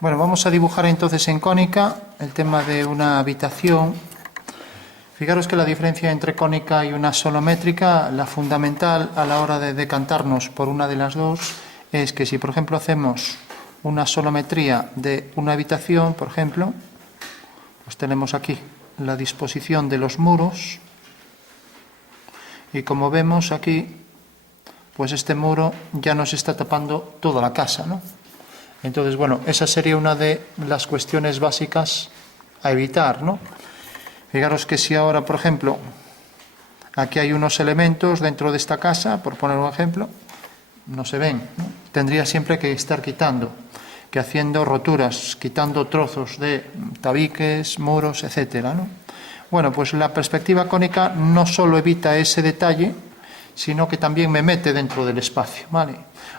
Bueno, vamos a dibujar entonces en cónica el tema de una habitación. Fijaros que la diferencia entre cónica y una solométrica, la fundamental a la hora de decantarnos por una de las dos, es que si por ejemplo hacemos una solometría de una habitación, por ejemplo, pues tenemos aquí la disposición de los muros y como vemos aquí, pues este muro ya nos está tapando toda la casa, ¿no? Entonces, bueno, esa sería una de las cuestiones básicas a evitar, ¿no? Fijaros que si ahora, por ejemplo, aquí hay unos elementos dentro de esta casa, por poner un ejemplo, no se ven, ¿no? Tendría siempre que estar quitando, que haciendo roturas, quitando trozos de tabiques, muros, etcétera, ¿no? Bueno, pues la perspectiva cónica no solo evita ese detalle, sino que también me mete dentro del espacio, ¿vale?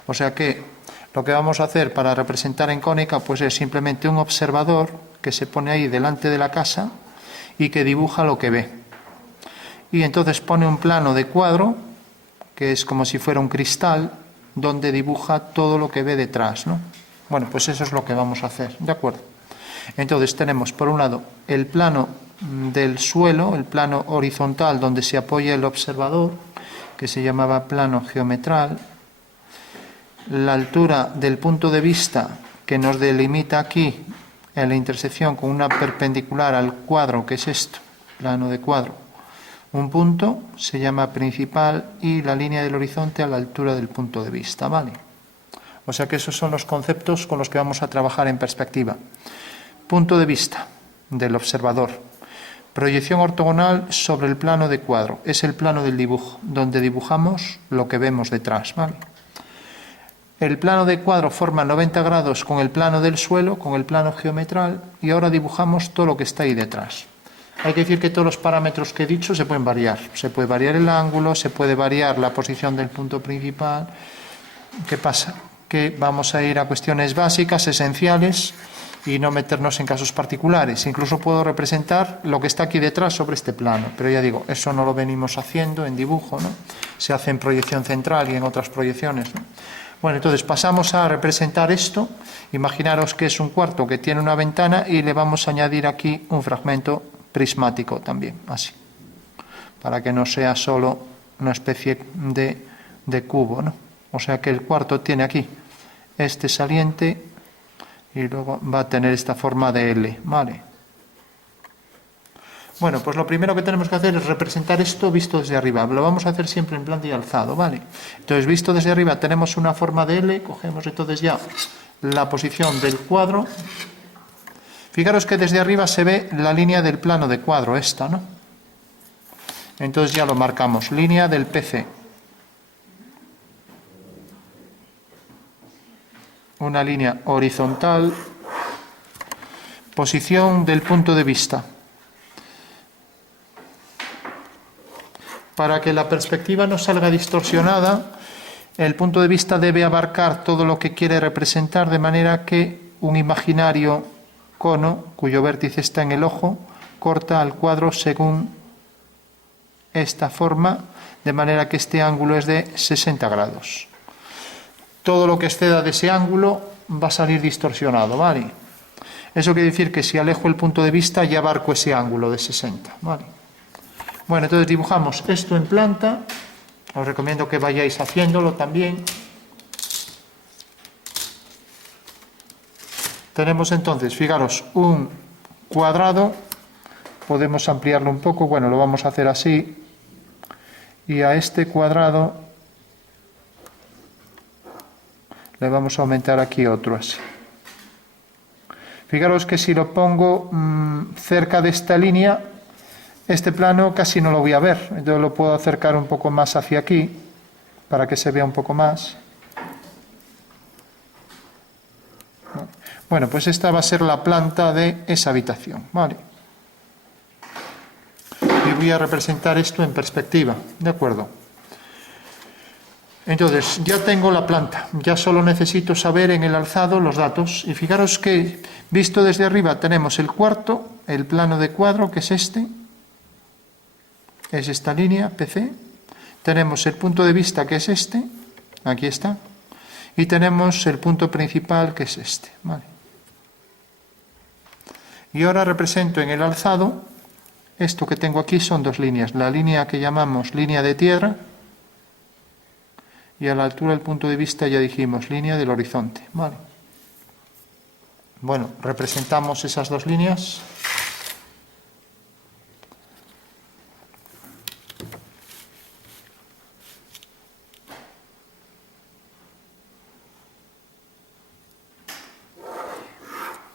O sea que lo que vamos a hacer para representar en cónica pues es simplemente un observador que se pone ahí delante de la casa y que dibuja lo que ve. Y entonces pone un plano de cuadro, que es como si fuera un cristal, donde dibuja todo lo que ve detrás, ¿no? Bueno, pues eso es lo que vamos a hacer, ¿de acuerdo? Entonces tenemos por un lado el plano del suelo, el plano horizontal donde se apoya el observador, que se llamaba plano geometral, la altura del punto de vista que nos delimita aquí en la intersección con una perpendicular al cuadro, que es esto, plano de cuadro. Un punto se llama principal y la línea del horizonte a la altura del punto de vista, ¿vale? O sea que esos son los conceptos con los que vamos a trabajar en perspectiva. Punto de vista del observador. Proyección ortogonal sobre el plano de cuadro. Es el plano del dibujo, donde dibujamos lo que vemos detrás, ¿vale? El plano de cuadro forma 90 grados con el plano del suelo, con el plano geometral, y ahora dibujamos todo lo que está ahí detrás. Hay que decir que todos los parámetros que he dicho se pueden variar. Se puede variar el ángulo, se puede variar la posición del punto principal. ¿Qué pasa? Que vamos a ir a cuestiones básicas, esenciales, y no meternos en casos particulares. Incluso puedo representar lo que está aquí detrás sobre este plano, pero ya digo, eso no lo venimos haciendo en dibujo, ¿no? Se hace en proyección central y en otras proyecciones, ¿no? Bueno, entonces pasamos a representar esto. Imaginaros que es un cuarto que tiene una ventana y le vamos a añadir aquí un fragmento prismático también, así, para que no sea solo una especie de cubo, ¿no? O sea que el cuarto tiene aquí este saliente y luego va a tener esta forma de L, ¿vale? Bueno, pues lo primero que tenemos que hacer es representar esto visto desde arriba. Lo vamos a hacer siempre en planta y alzado, ¿vale? Entonces, visto desde arriba tenemos una forma de L, cogemos entonces ya la posición del cuadro. Fijaros que desde arriba se ve la línea del plano de cuadro, esta, ¿no? Entonces ya lo marcamos, línea del PC. Una línea horizontal. Posición del punto de vista. Para que la perspectiva no salga distorsionada, el punto de vista debe abarcar todo lo que quiere representar, de manera que un imaginario cono, cuyo vértice está en el ojo, corta al cuadro según esta forma, de manera que este ángulo es de 60 grados. Todo lo que exceda de ese ángulo va a salir distorsionado, ¿vale? Eso quiere decir que si alejo el punto de vista ya abarco ese ángulo de 60, ¿vale? Bueno, entonces dibujamos esto en planta. Os recomiendo que vayáis haciéndolo también. Tenemos entonces, fijaros, un cuadrado. Podemos ampliarlo un poco. Bueno, lo vamos a hacer así. Y a este cuadrado le vamos a aumentar aquí otro así. Fijaros que si lo pongo cerca de esta línea, este plano casi no lo voy a ver. Entonces lo puedo acercar un poco más hacia aquí, para que se vea un poco más. Bueno, pues esta va a ser la planta de esa habitación, ¿vale? Y voy a representar esto en perspectiva, ¿de acuerdo? Entonces, ya tengo la planta, ya solo necesito saber en el alzado los datos. Y fijaros que, visto desde arriba, tenemos el cuarto, el plano de cuadro, que es este. Es esta línea, PC. Tenemos el punto de vista, que es este. Aquí está. Y tenemos el punto principal, que es este, ¿vale? Y ahora represento en el alzado, esto que tengo aquí son dos líneas, la línea que llamamos línea de tierra, y a la altura del punto de vista ya dijimos, línea del horizonte. Vale. Bueno, representamos esas dos líneas.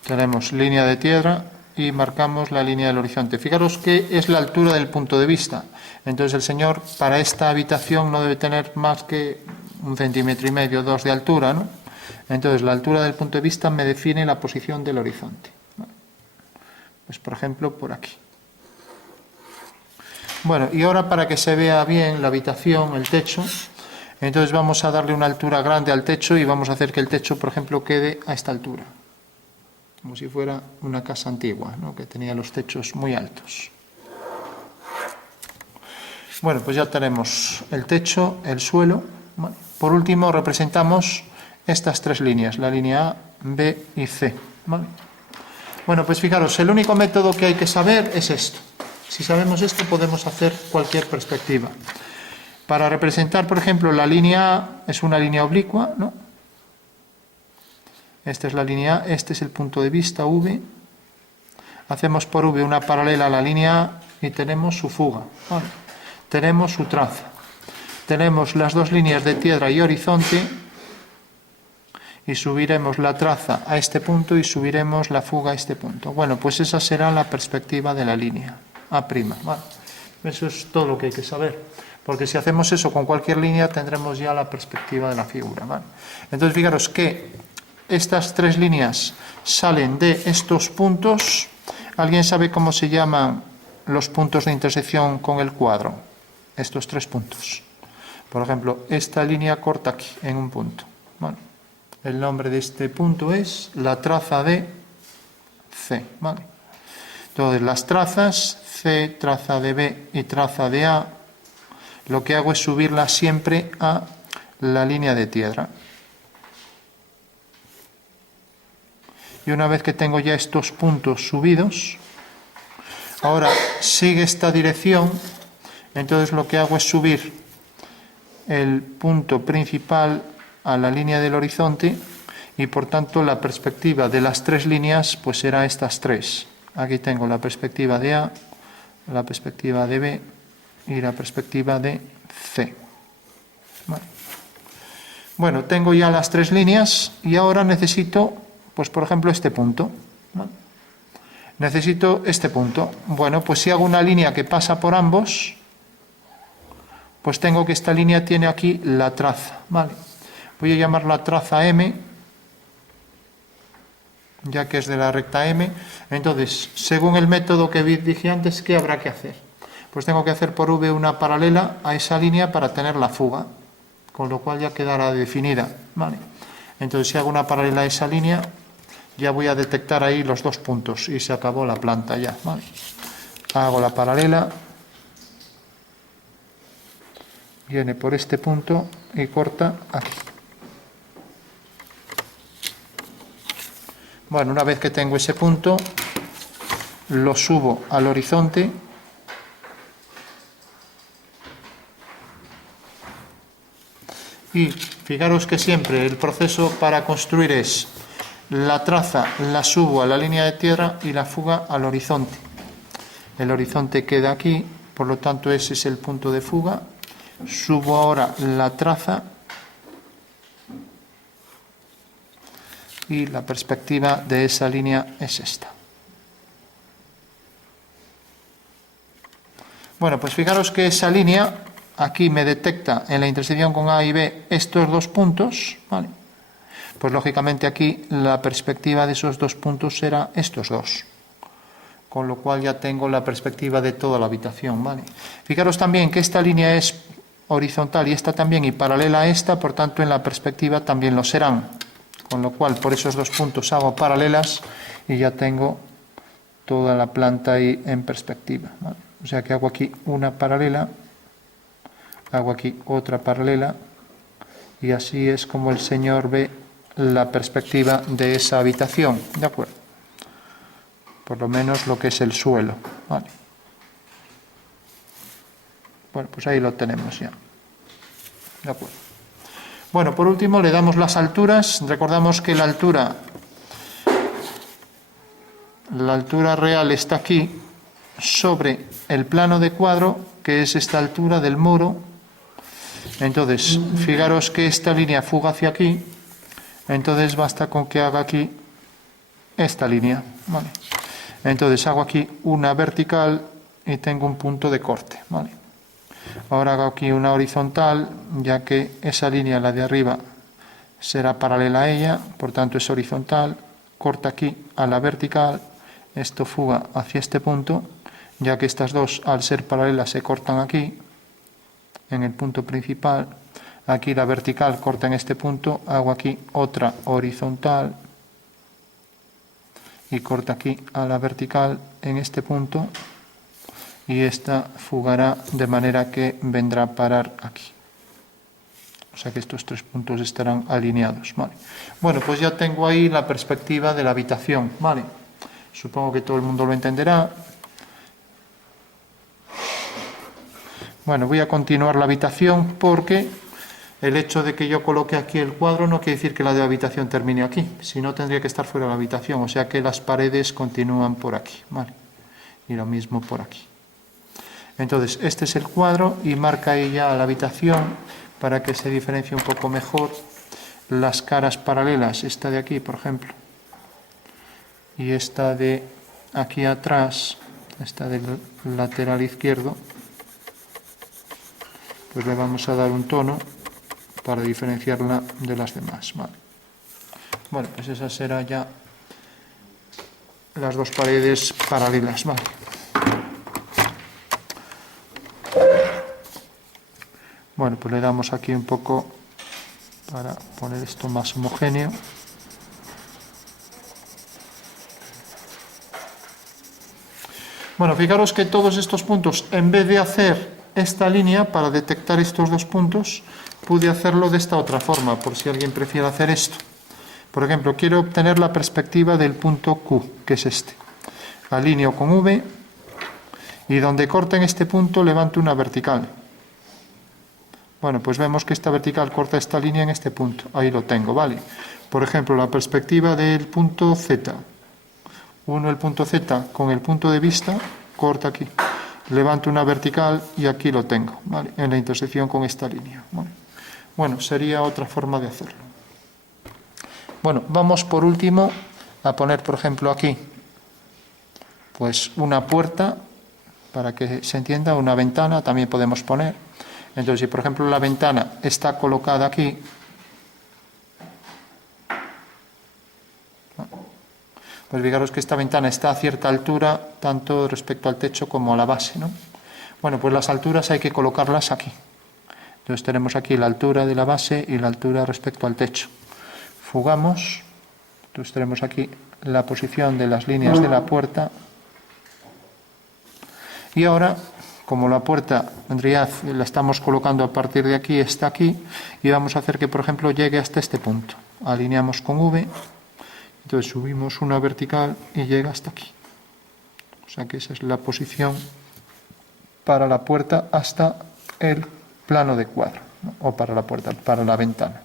Tenemos línea de tierra y marcamos la línea del horizonte. Fijaros que es la altura del punto de vista. Entonces el señor para esta habitación no debe tener más que 1,5 centímetros, 2 de altura, ¿no? Entonces la altura del punto de vista me define la posición del horizonte. Pues por ejemplo por aquí. Bueno, y ahora para que se vea bien la habitación, el techo, entonces vamos a darle una altura grande al techo y vamos a hacer que el techo, por ejemplo, quede a esta altura. Como si fuera una casa antigua, ¿no? Que tenía los techos muy altos. Bueno, pues ya tenemos el techo, el suelo. Bueno, por último representamos estas tres líneas, la línea A, B y C. ¿Vale? Bueno, pues fijaros, el único método que hay que saber es esto. Si sabemos esto podemos hacer cualquier perspectiva. Para representar, por ejemplo, la línea A es una línea oblicua, ¿no? Esta es la línea A, este es el punto de vista V. Hacemos por V una paralela a la línea A y tenemos su fuga. Vale. Tenemos su traza. Tenemos las dos líneas de tierra y horizonte y subiremos la traza a este punto y subiremos la fuga a este punto. Bueno, pues esa será la perspectiva de la línea A'. Vale. Eso es todo lo que hay que saber. Porque si hacemos eso con cualquier línea tendremos ya la perspectiva de la figura. ¿Vale? Entonces fijaros que estas tres líneas salen de estos puntos. ¿Alguien sabe cómo se llaman los puntos de intersección con el cuadro? Estos tres puntos. Por ejemplo, esta línea corta aquí, en un punto. Bueno, el nombre de este punto es la traza de C. ¿Vale? Entonces, las trazas, C, traza de B y traza de A, lo que hago es subirlas siempre a la línea de tierra. Y una vez que tengo ya estos puntos subidos, ahora sigue esta dirección, entonces lo que hago es subir el punto principal a la línea del horizonte y por tanto la perspectiva de las tres líneas pues será estas tres. Aquí tengo la perspectiva de A, la perspectiva de B y la perspectiva de C. Vale. Bueno, tengo ya las tres líneas y ahora necesito, pues por ejemplo, este punto. ¿No? Necesito este punto. Bueno, pues si hago una línea que pasa por ambos, pues tengo que esta línea tiene aquí la traza. ¿Vale? Voy a llamarla traza M, ya que es de la recta M. Entonces, según el método que dije antes, ¿qué habrá que hacer? Pues tengo que hacer por V una paralela a esa línea para tener la fuga, con lo cual ya quedará definida. ¿Vale? Entonces, si hago una paralela a esa línea, ya voy a detectar ahí los dos puntos y se acabó la planta ya. ¿Vale? Hago la paralela, viene por este punto y corta aquí. Bueno, una vez que tengo ese punto, lo subo al horizonte y fijaros que siempre el proceso para construir es la traza la subo a la línea de tierra y la fuga al horizonte. El horizonte queda aquí, por lo tanto ese es el punto de fuga. Subo ahora la traza y la perspectiva de esa línea es esta. Bueno, pues fijaros que esa línea aquí me detecta en la intersección con A y B estos dos puntos, ¿vale? Pues lógicamente aquí la perspectiva de esos dos puntos será estos dos, con lo cual ya tengo la perspectiva de toda la habitación, ¿vale? Fijaros también que esta línea es horizontal y esta también y paralela a esta, por tanto en la perspectiva también lo serán, con lo cual por esos dos puntos hago paralelas y ya tengo toda la planta ahí en perspectiva, ¿vale? O sea que hago aquí una paralela, hago aquí otra paralela y así es como el señor ve la perspectiva de esa habitación, ¿de acuerdo? por lo menos lo que es el suelo, ¿vale? Bueno, pues ahí lo tenemos ya. De acuerdo. Bueno, por último le damos las alturas. Recordamos que la altura real está aquí sobre el plano de cuadro, que es esta altura del muro. Entonces, fijaros que esta línea fuga hacia aquí, entonces basta con que haga aquí esta línea, ¿vale? Entonces hago aquí una vertical y tengo un punto de corte, ¿vale? Ahora hago aquí una horizontal, ya que esa línea, la de arriba, será paralela a ella, por tanto es horizontal, corta aquí a la vertical, esto fuga hacia este punto, ya que estas dos, al ser paralelas, se cortan aquí, en el punto principal. Aquí la vertical corta en este punto, hago aquí otra horizontal y corta aquí a la vertical en este punto, y esta fugará de manera que vendrá a parar aquí. O sea que estos tres puntos estarán alineados, ¿vale? Bueno, pues ya tengo ahí la perspectiva de la habitación, ¿vale? Supongo que todo el mundo lo entenderá. Bueno, voy a continuar la habitación porque el hecho de que yo coloque aquí el cuadro no quiere decir que la de la habitación termine aquí, si no tendría que estar fuera de la habitación, o sea que las paredes continúan por aquí, ¿vale? Y lo mismo por aquí. Entonces, este es el cuadro y marca ahí ya la habitación para que se diferencie un poco mejor las caras paralelas, esta de aquí, por ejemplo, y esta de aquí atrás, esta del lateral izquierdo, pues le vamos a dar un tono para diferenciarla de las demás, ¿vale? Bueno, pues esas serán ya las dos paredes paralelas, ¿vale? Bueno, pues le damos aquí un poco para poner esto más homogéneo. Bueno, fijaros que todos estos puntos, en vez de hacer esta línea para detectar estos dos puntos, pude hacerlo de esta otra forma, por si alguien prefiere hacer esto. Por ejemplo, quiero obtener la perspectiva del punto Q, que es este. Alineo con V y donde corta en este punto levanto una vertical. Bueno, pues vemos que esta vertical corta esta línea en este punto. Ahí lo tengo, ¿vale? Por ejemplo, la perspectiva del punto Z. Uno el punto Z con el punto de vista, corta aquí. Levanto una vertical y aquí lo tengo, ¿vale? En la intersección con esta línea, ¿vale? Bueno, sería otra forma de hacerlo. Bueno, vamos por último a poner, por ejemplo, aquí, pues una puerta, para que se entienda, una ventana también podemos poner. Entonces, si por ejemplo la ventana está colocada aquí, pues fijaros que esta ventana está a cierta altura, tanto respecto al techo como a la base, ¿no? Bueno, pues las alturas hay que colocarlas aquí. Entonces tenemos aquí la altura de la base y la altura respecto al techo. Fugamos, entonces tenemos aquí la posición de las líneas de la puerta. Y ahora, como la puerta en realidad la estamos colocando a partir de aquí, está aquí, y vamos a hacer que, por ejemplo, llegue hasta este punto. Alineamos con V, entonces subimos una vertical y llega hasta aquí. O sea que esa es la posición para la puerta hasta el plano de cuadro, ¿no? O para la puerta, para la ventana.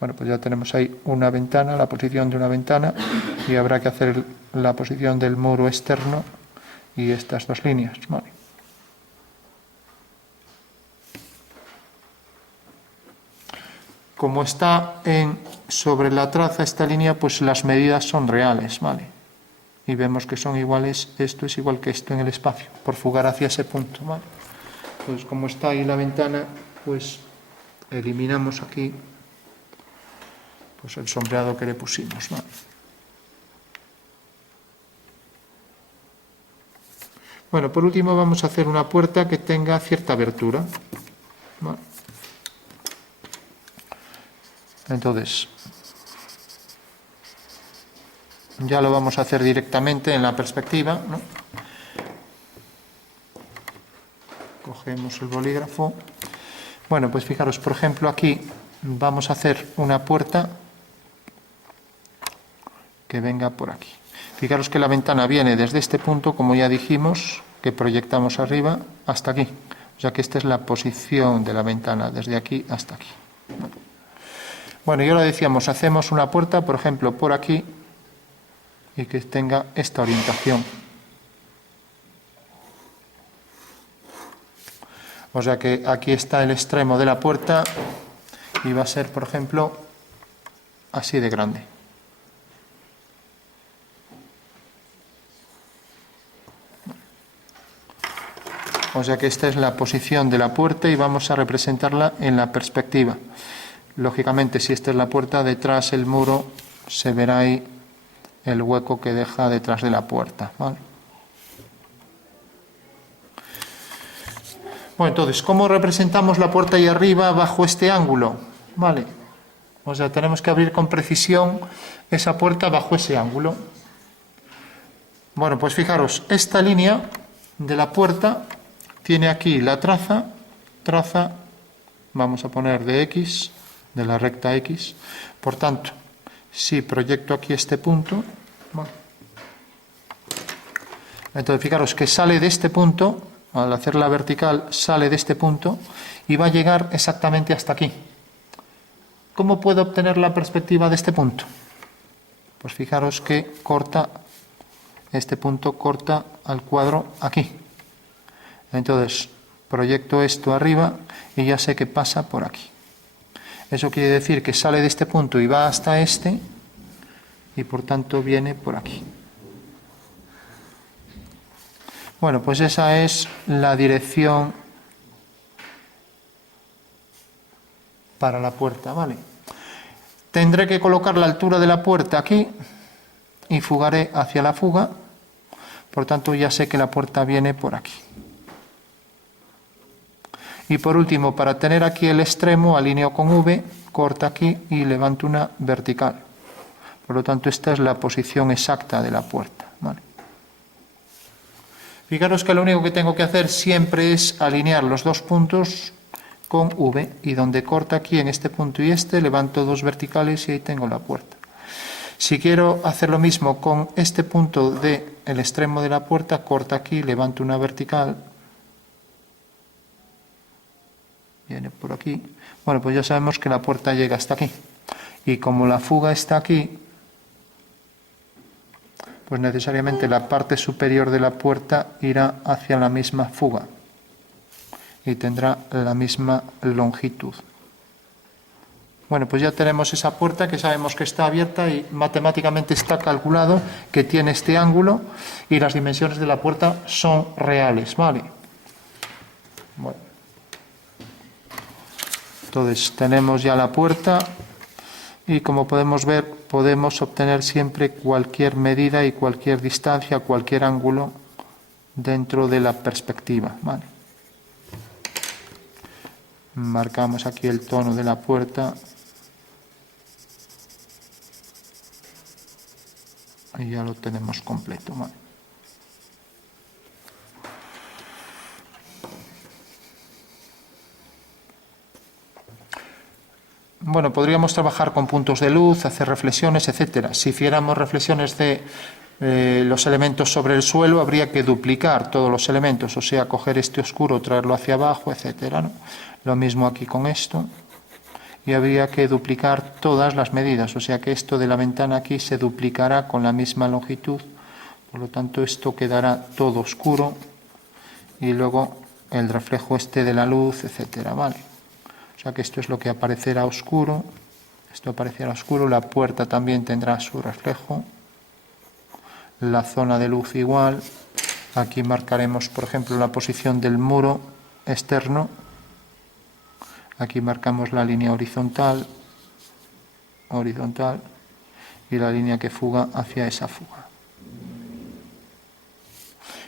Bueno, pues ya tenemos ahí una ventana, la posición de una ventana, y habrá que hacer la posición del muro externo y estas dos líneas, ¿vale? Como está sobre la traza esta línea, pues las medidas son reales, ¿vale? Y vemos que son iguales, esto es igual que esto en el espacio, por fugar hacia ese punto, ¿vale? Entonces, como está ahí la ventana, pues eliminamos aquí pues el sombreado que le pusimos, ¿vale? Bueno, por último vamos a hacer una puerta que tenga cierta abertura, ¿vale? Entonces, ya lo vamos a hacer directamente en la perspectiva, ¿no? Cogemos el bolígrafo. Bueno, pues fijaros, por ejemplo, aquí vamos a hacer una puerta que venga por aquí. Fijaros que la ventana viene desde este punto, como ya dijimos, que proyectamos arriba, hasta aquí. O sea que esta es la posición de la ventana, desde aquí hasta aquí. Bueno, y ahora decíamos, hacemos una puerta, por ejemplo, por aquí, y que tenga esta orientación. O sea que aquí está el extremo de la puerta y va a ser, por ejemplo, así de grande. O sea que esta es la posición de la puerta y vamos a representarla en la perspectiva. Lógicamente, si esta es la puerta, detrás el muro, se verá ahí el hueco que deja detrás de la puerta, ¿vale? Bueno, entonces, ¿cómo representamos la puerta ahí arriba bajo este ángulo? ¿Vale? O sea, tenemos que abrir con precisión esa puerta bajo ese ángulo. Bueno, pues fijaros, esta línea de la puerta tiene aquí la traza, vamos a poner de X, de la recta X. Por tanto, si proyecto aquí este punto, bueno, entonces fijaros que sale de este punto, al hacerla vertical, sale de este punto y va a llegar exactamente hasta aquí. ¿Cómo puedo obtener la perspectiva de este punto? Pues fijaros que corta, este punto corta al cuadro aquí. Entonces, proyecto esto arriba y ya sé que pasa por aquí. Eso quiere decir que sale de este punto y va hasta este y por tanto viene por aquí. Bueno, pues esa es la dirección para la puerta, ¿vale? Tendré que colocar la altura de la puerta aquí y fugaré hacia la fuga. Por tanto, ya sé que la puerta viene por aquí. Y por último, para tener aquí el extremo, alineo con V, corto aquí y levanto una vertical. Por lo tanto, esta es la posición exacta de la puerta, ¿vale? Fijaros que lo único que tengo que hacer siempre es alinear los dos puntos con V, y donde corta aquí en este punto y este, levanto dos verticales y ahí tengo la puerta. Si quiero hacer lo mismo con este punto del extremo de la puerta, corta aquí, levanto una vertical, viene por aquí. Bueno, pues ya sabemos que la puerta llega hasta aquí. Y como la fuga está aquí, pues necesariamente la parte superior de la puerta irá hacia la misma fuga y tendrá la misma longitud. Bueno, pues ya tenemos esa puerta que sabemos que está abierta y matemáticamente está calculado que tiene este ángulo y las dimensiones de la puerta son reales, ¿vale? Bueno. Entonces tenemos ya la puerta y como podemos ver podemos obtener siempre cualquier medida y cualquier distancia, cualquier ángulo dentro de la perspectiva, ¿vale? Marcamos aquí el tono de la puerta y ya lo tenemos completo, ¿vale? Bueno, podríamos trabajar con puntos de luz, hacer reflexiones, etcétera. Si hiciéramos reflexiones de los elementos sobre el suelo, habría que duplicar todos los elementos, o sea, coger este oscuro, traerlo hacia abajo, etcétera, ¿no? Lo mismo aquí con esto. Y habría que duplicar todas las medidas, o sea que esto de la ventana aquí se duplicará con la misma longitud, por lo tanto esto quedará todo oscuro y luego el reflejo este de la luz, etcétera, ¿vale? O sea que esto es lo que aparecerá oscuro, esto aparecerá oscuro, la puerta también tendrá su reflejo, la zona de luz igual, aquí marcaremos por ejemplo la posición del muro externo, aquí marcamos la línea horizontal y la línea que fuga hacia esa fuga.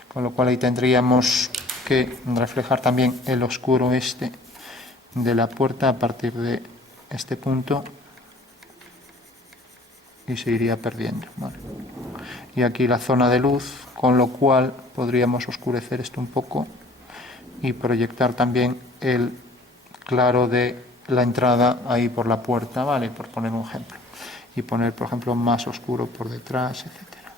Con lo cual ahí tendríamos que reflejar también el oscuro este de la puerta a partir de este punto y se iría perdiendo, ¿vale? Y aquí la zona de luz, con lo cual podríamos oscurecer esto un poco y proyectar también el claro de la entrada ahí por la puerta, ¿vale? Por poner un ejemplo. y poner, por ejemplo, más oscuro por detrás, etcétera.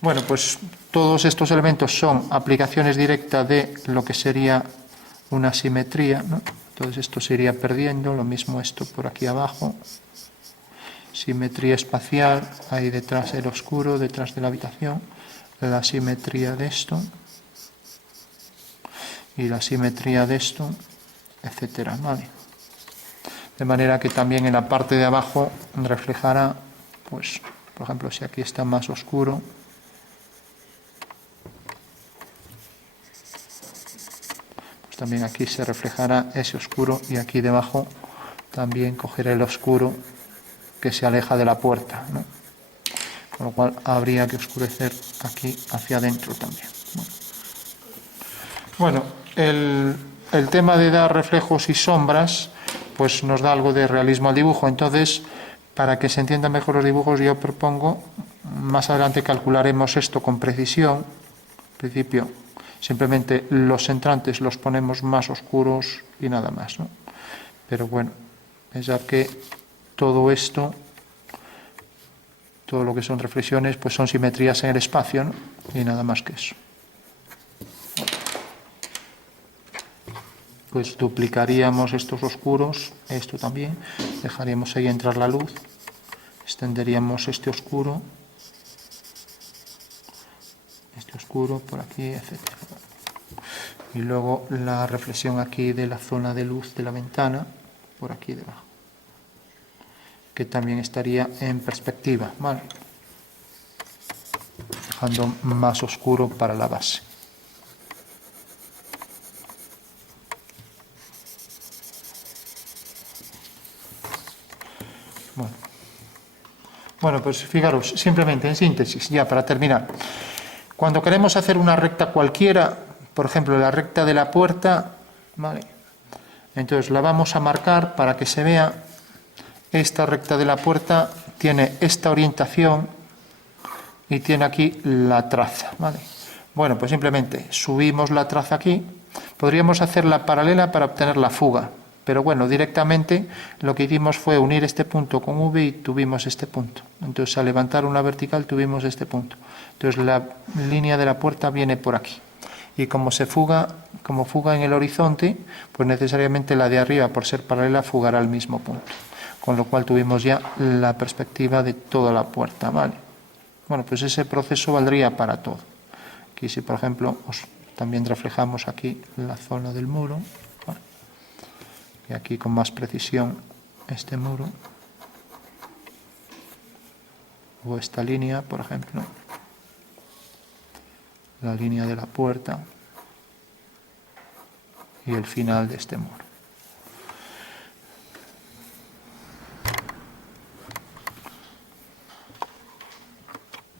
Bueno, pues todos estos elementos son aplicaciones directas de lo que sería una simetría, ¿no? Entonces esto se iría perdiendo, lo mismo esto por aquí abajo. Simetría espacial, ahí detrás el oscuro, detrás de la habitación, la simetría de esto y la simetría de esto, etcétera, ¿vale? De manera que también en la parte de abajo reflejará, pues, por ejemplo, si aquí está más oscuro, pues también aquí se reflejará ese oscuro y aquí debajo también cogerá el oscuro que se aleja de la puerta, ¿no? Con lo cual habría que oscurecer aquí hacia adentro también. Bueno, el tema de dar reflejos y sombras pues nos da algo de realismo al dibujo. Entonces, para que se entiendan mejor los dibujos, yo propongo, más adelante calcularemos esto con precisión. En principio, simplemente los entrantes los ponemos más oscuros y nada más, ¿no? Pero bueno, es ya que todo esto, todo lo que son reflexiones, pues son simetrías en el espacio, ¿no? Y nada más que eso. Pues duplicaríamos estos oscuros, esto también, dejaríamos ahí entrar la luz, extenderíamos este oscuro por aquí, etc. Y luego la reflexión aquí de la zona de luz de la ventana, por aquí debajo, que también estaría en perspectiva, ¿vale? Dejando más oscuro para la base. Bueno, pues fijaros, simplemente en síntesis, ya para terminar. Cuando queremos hacer una recta cualquiera, por ejemplo, la recta de la puerta, ¿vale? Entonces la vamos a marcar para que se vea. Esta recta de la puerta tiene esta orientación y tiene aquí la traza, ¿vale? Bueno, pues simplemente subimos la traza aquí. Podríamos hacerla paralela para obtener la fuga, pero bueno, directamente lo que hicimos fue unir este punto con V y tuvimos este punto. Entonces, al levantar una vertical tuvimos este punto. Entonces, la línea de la puerta viene por aquí. Y como fuga en el horizonte, pues necesariamente la de arriba, por ser paralela, fugará al mismo punto. Con lo cual tuvimos ya la perspectiva de toda la puerta, ¿vale? Bueno, pues ese proceso valdría para todo. Aquí, si por ejemplo, también reflejamos aquí la zona del muro, ¿vale? Y aquí con más precisión este muro, o esta línea, por ejemplo, la línea de la puerta y el final de este muro.